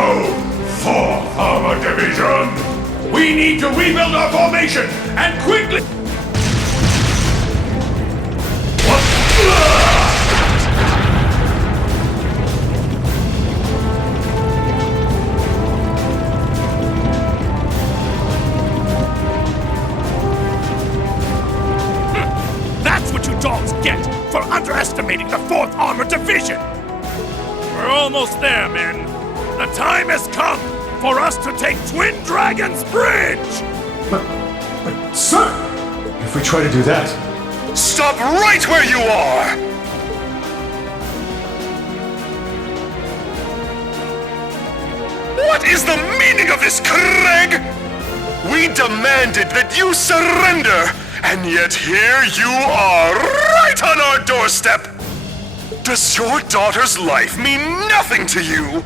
go, 4th Armored Division! We need to rebuild our formation, and quickly! That's what you dogs get for underestimating the 4th Armored Division! We're almost there, men. The time has come for us to take Twin Dragon's Bridge! But, sir! If we try to do that... Stop right where you are! What is the meaning of this, Craig? We demanded that you surrender, and yet here you are, right on our doorstep! Does your daughter's life mean nothing to you?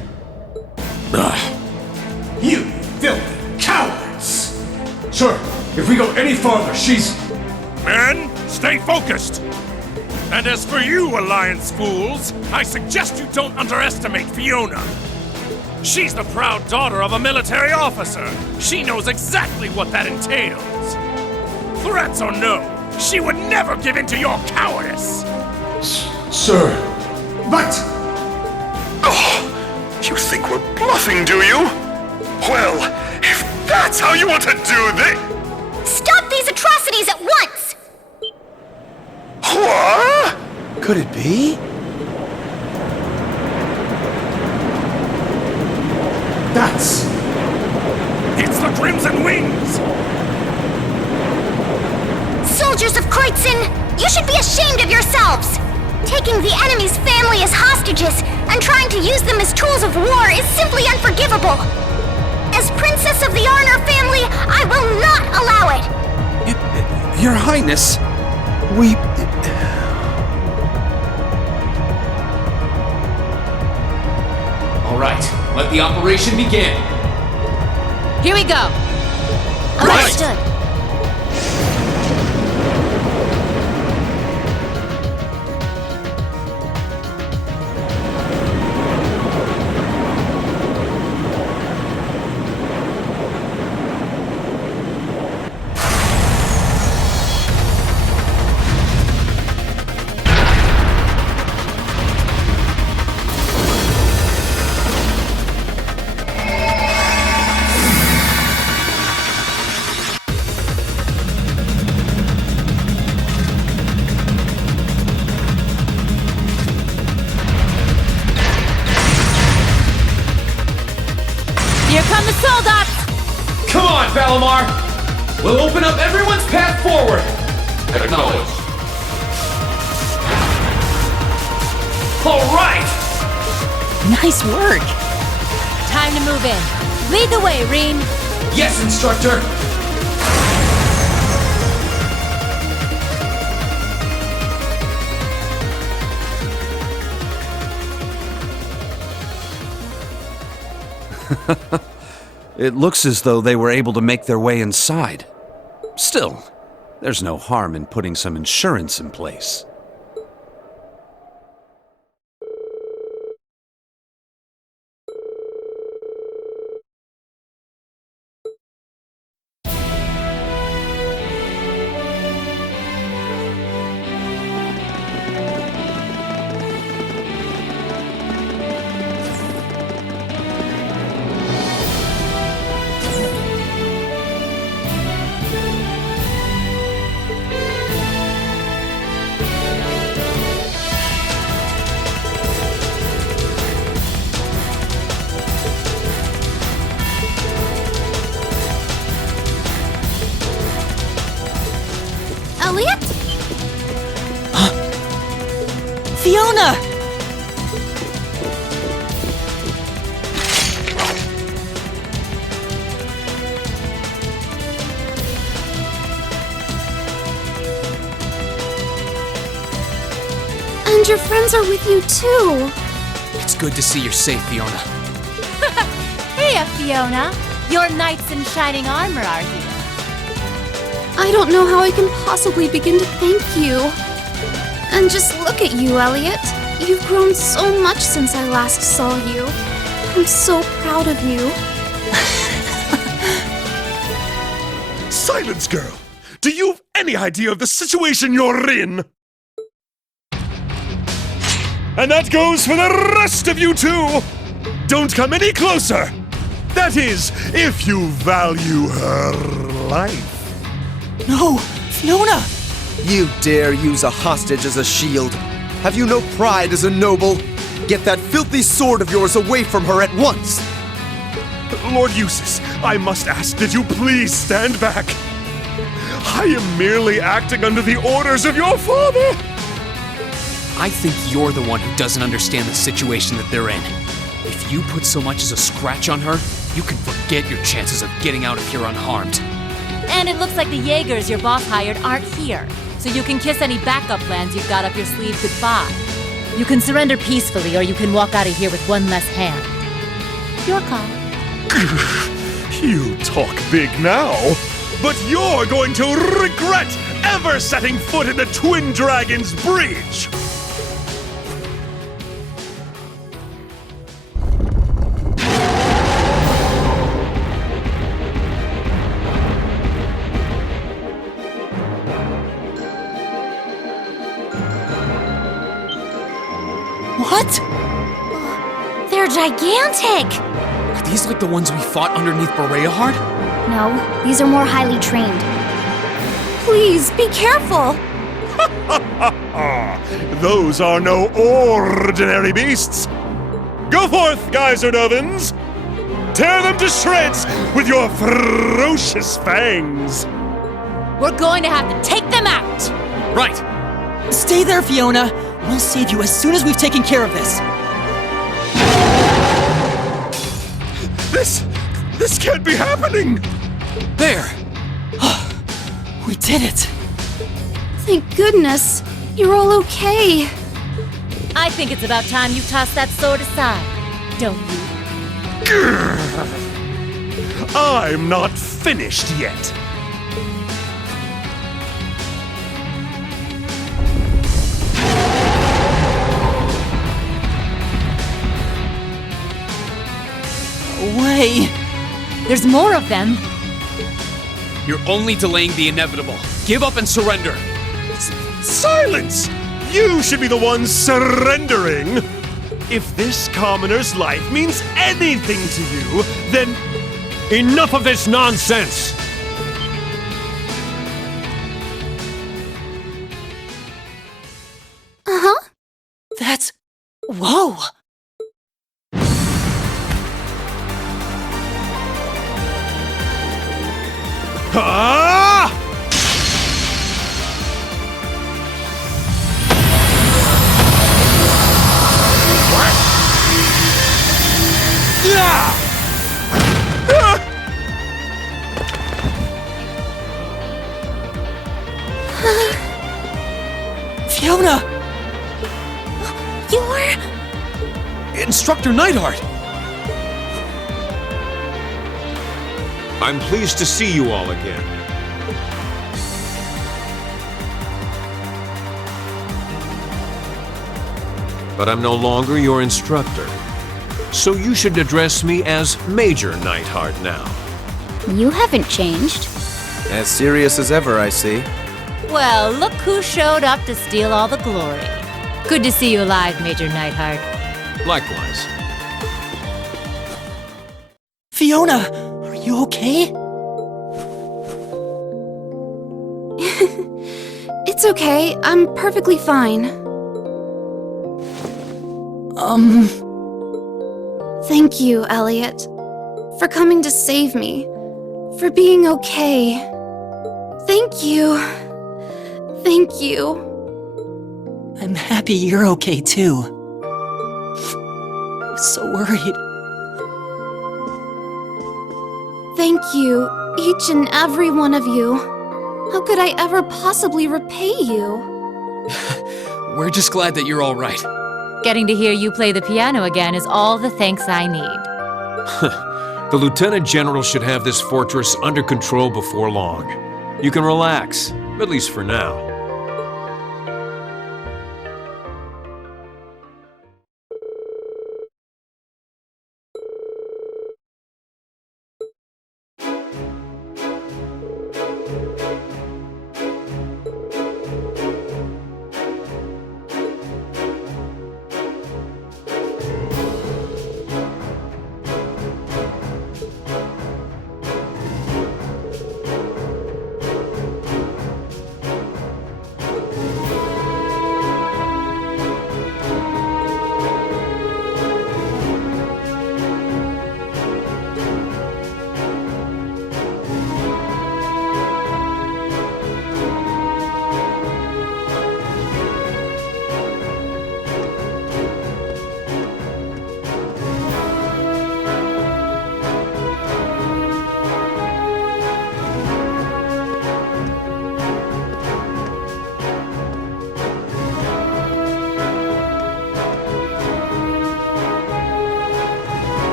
You filthy cowards! Sir, if we go any farther, she's... Men, stay focused! And as for you, Alliance fools, I suggest you don't underestimate Fiona. She's the proud daughter of a military officer. She knows exactly what that entails. Threats or no, she would never give in to your cowardice! Sir, but... Oh, you think we're bluffing, do you? Well, if that's how you want to do this... Stop these atrocities at once! What? Could it be? That's... It's the Crimson Wings! Soldiers of Kreutzen, you should be ashamed of yourselves! Taking the enemy's family as hostages and trying to use them as tools of war is simply unforgivable! As Princess of the Arner family, I will not allow it! Your Highness, we... All right, let the operation begin. Here we go. Understood. Here come the Celdics! Come on, Valimar! We'll open up everyone's path forward! Acknowledged. All right! Nice work! Time to move in. Lead the way, Reen. Yes, Instructor! It looks as though they were able to make their way inside. Still, there's no harm in putting some insurance in place. Elliot? Fiona! And your friends are with you too. It's good to see you're safe, Fiona. Hey, Fiona. Your knights in shining armor are here. I don't know how I can possibly begin to thank you. And just look at you, Elliot. You've grown so much since I last saw you. I'm so proud of you. Silence, girl! Do you have any idea of the situation you're in? And that goes for the rest of you too! Don't come any closer! That is, if you value her life. No! Fiona! You dare use a hostage as a shield? Have you no pride as a noble? Get that filthy sword of yours away from her at once! Lord Eustace, I must ask that you please stand back. I am merely acting under the orders of your father! I think you're the one who doesn't understand the situation that they're in. If you put so much as a scratch on her, you can forget your chances of getting out of here unharmed. And it looks like the Jaegers your boss hired aren't here, so you can kiss any backup plans you've got up your sleeve goodbye. You can surrender peacefully, or you can walk out of here with one less hand. Your call. You talk big now, but you're going to regret ever setting foot in the Twin Dragons Bridge! What? They're gigantic! Are these like the ones we fought underneath Bereahard? No, these are more highly trained. Please, be careful! Those are no ordinary beasts! Go forth, Geyserdovens! Tear them to shreds with your ferocious fangs! We're going to have to take them out! Right! Stay there, Fiona! We'll save you as soon as we've taken care of this. This can't be happening! There! We did it! Thank goodness. You're all okay. I think it's about time you toss that sword aside, don't you? I'm not finished yet. Way! There's more of them. You're only delaying the inevitable. Give up and surrender! Silence! You should be the one surrendering! If this commoner's life means anything to you, then... Enough of this nonsense! Uh-huh. That's... Whoa! Ah! Fiona! You're... Instructor Neidhart! I'm pleased to see you all again. But I'm no longer your instructor. So you should address me as Major Neidhart now. You haven't changed. As serious as ever, I see. Well, look who showed up to steal all the glory. Good to see you alive, Major Neidhart. Likewise. Fiona! Are you okay? It's okay. I'm perfectly fine. Thank you, Elliot. For coming to save me. For being okay. Thank you. Thank you. I'm happy you're okay, too. I was so worried. Thank you, each and every one of you. How could I ever possibly repay you? We're just glad that you're all right. Getting to hear you play the piano again is all the thanks I need. The Lieutenant General should have this fortress under control before long. You can relax, at least for now.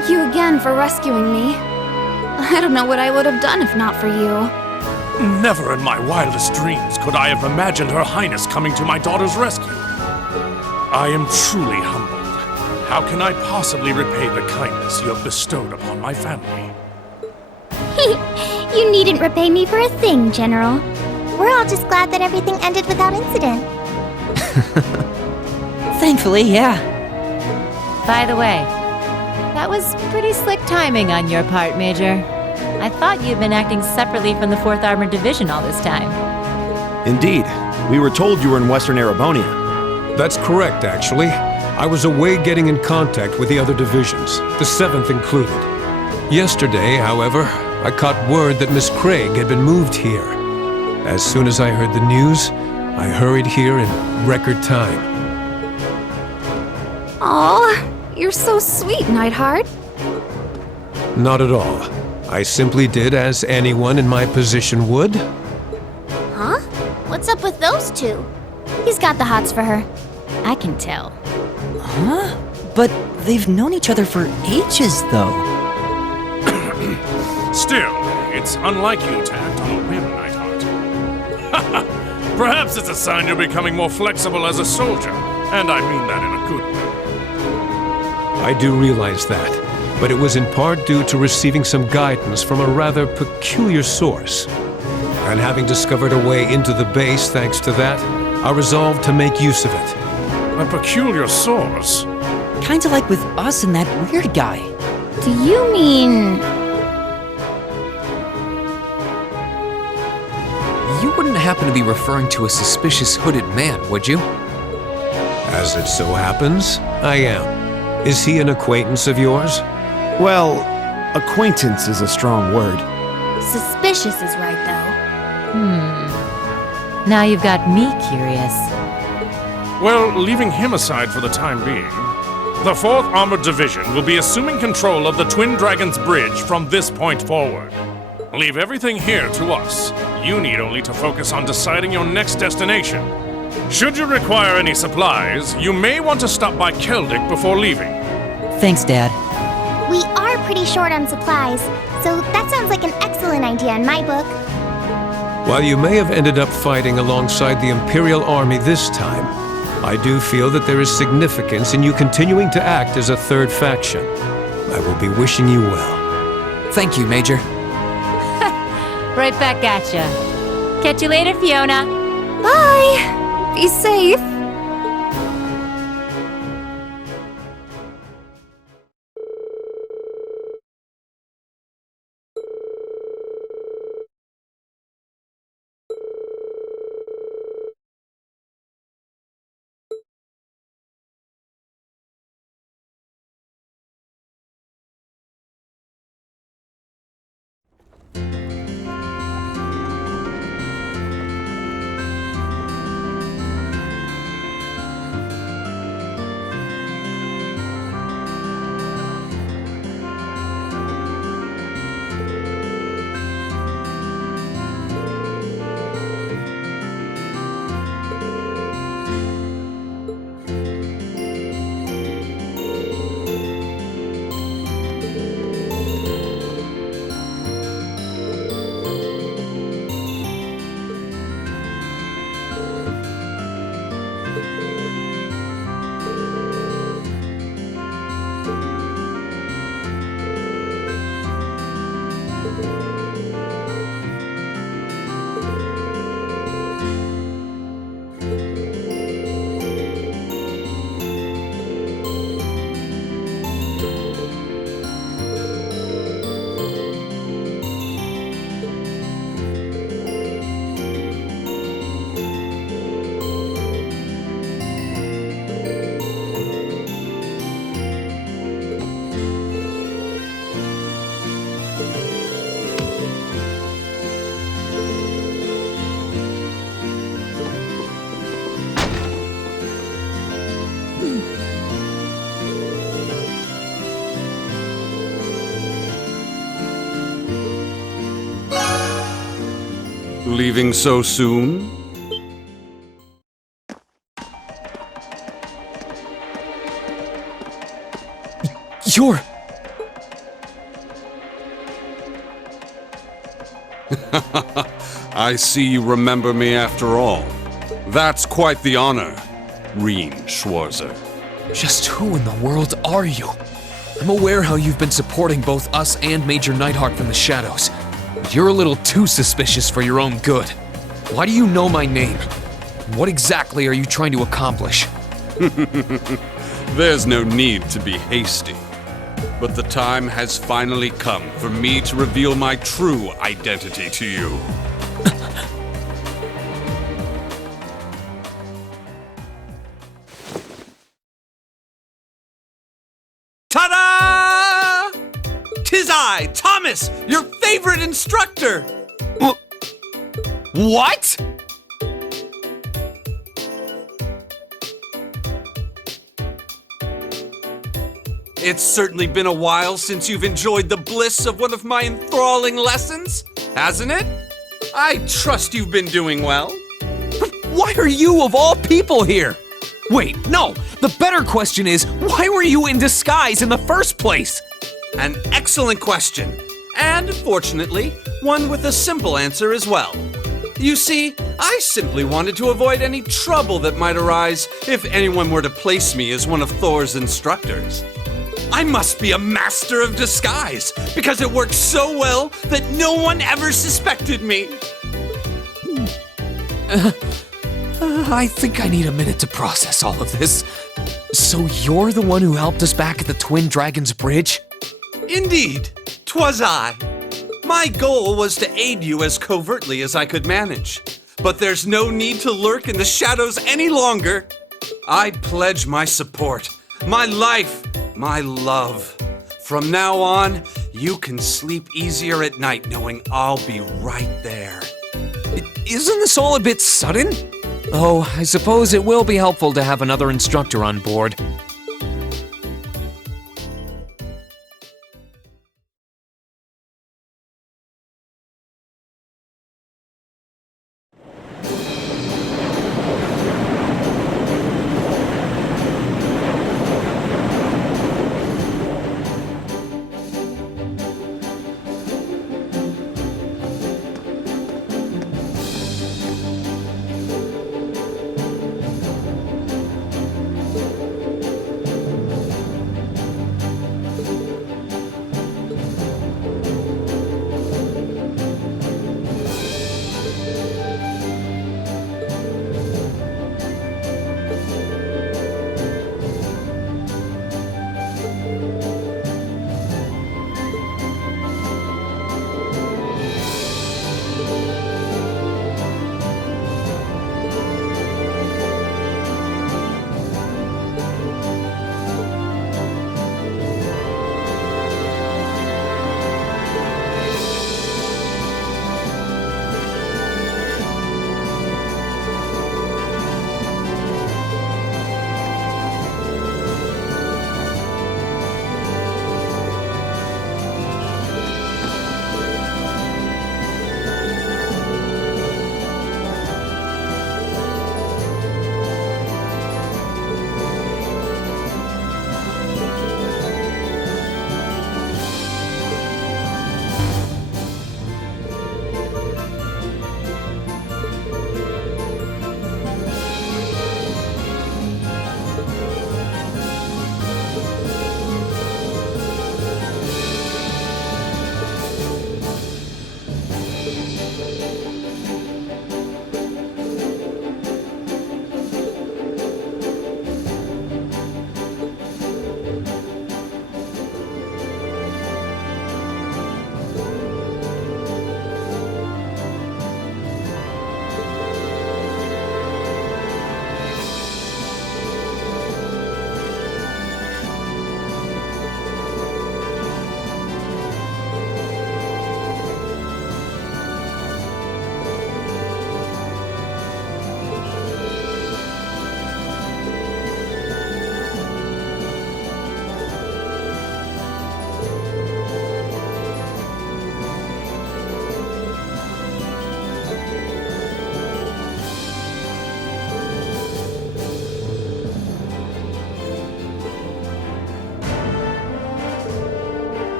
Thank you again for rescuing me. I don't know what I would have done if not for you. Never in my wildest dreams could I have imagined Her Highness coming to my daughter's rescue. I am truly humbled. How can I possibly repay the kindness you have bestowed upon my family? You needn't repay me for a thing, General. We're all just glad that everything ended without incident. Thankfully, yeah. By the way, that was pretty slick timing on your part, Major. I thought you'd been acting separately from the 4th Armored Division all this time. Indeed. We were told you were in Western Erebonia. That's correct, actually. I was away getting in contact with the other divisions, the 7th included. Yesterday, however, I caught word that Miss Craig had been moved here. As soon as I heard the news, I hurried here in record time. Aw, you're so sweet, Neidhart. Not at all. I simply did as anyone in my position would. Huh? What's up with those two? He's got the hots for her. I can tell. Huh? But they've known each other for ages, though. Still, it's unlike you to act on a whim, Neidhart. Perhaps it's a sign you're becoming more flexible as a soldier, and I mean that in a good way. I do realize that, but it was in part due to receiving some guidance from a rather peculiar source. And having discovered a way into the base thanks to that, I resolved to make use of it. A peculiar source? Kinda like with us and that weird guy. Do you mean... You wouldn't happen to be referring to a suspicious hooded man, would you? As it so happens, I am. Is he an acquaintance of yours? Well, acquaintance is a strong word. Suspicious is right, though. Now you've got me curious. Well, leaving him aside for the time being, the 4th Armored Division will be assuming control of the Twin Dragons Bridge from this point forward. Leave everything here to us. You need only to focus on deciding your next destination. Should you require any supplies, you may want to stop by Celdic before leaving. Thanks, Dad. We are pretty short on supplies, so that sounds like an excellent idea in my book. While you may have ended up fighting alongside the Imperial Army this time, I do feel that there is significance in you continuing to act as a third faction. I will be wishing you well. Thank you, Major. Right back at ya. Catch you later, Fiona. Bye! Be safe. Leaving so soon? I see you remember me after all. That's quite the honor, Reen Schwarzer. Just who in the world are you? I'm aware how you've been supporting both us and Major Nighthawk from the shadows, but you're a little too suspicious for your own good. Why do you know my name? What exactly are you trying to accomplish? There's no need to be hasty. But the time has finally come for me to reveal my true identity to you. Ta-da! 'Tis I, Thomas, your favorite instructor! What? It's certainly been a while since you've enjoyed the bliss of one of my enthralling lessons, hasn't it? I trust you've been doing well. Why are you, of all people, here? Wait, no! The better question is, why were you in disguise in the first place? An excellent question, and fortunately, one with a simple answer as well. You see, I simply wanted to avoid any trouble that might arise if anyone were to place me as one of Thor's instructors. I must be a master of disguise, because it works so well that no one ever suspected me. I think I need a minute to process all of this. So you're the one who helped us back at the Twin Dragons Bridge? Indeed, 'twas I. My goal was to aid you as covertly as I could manage. But there's no need to lurk in the shadows any longer. I pledge my support, my life, my love. From now on, you can sleep easier at night knowing I'll be right there. Isn't this all a bit sudden? Oh, I suppose it will be helpful to have another instructor on board.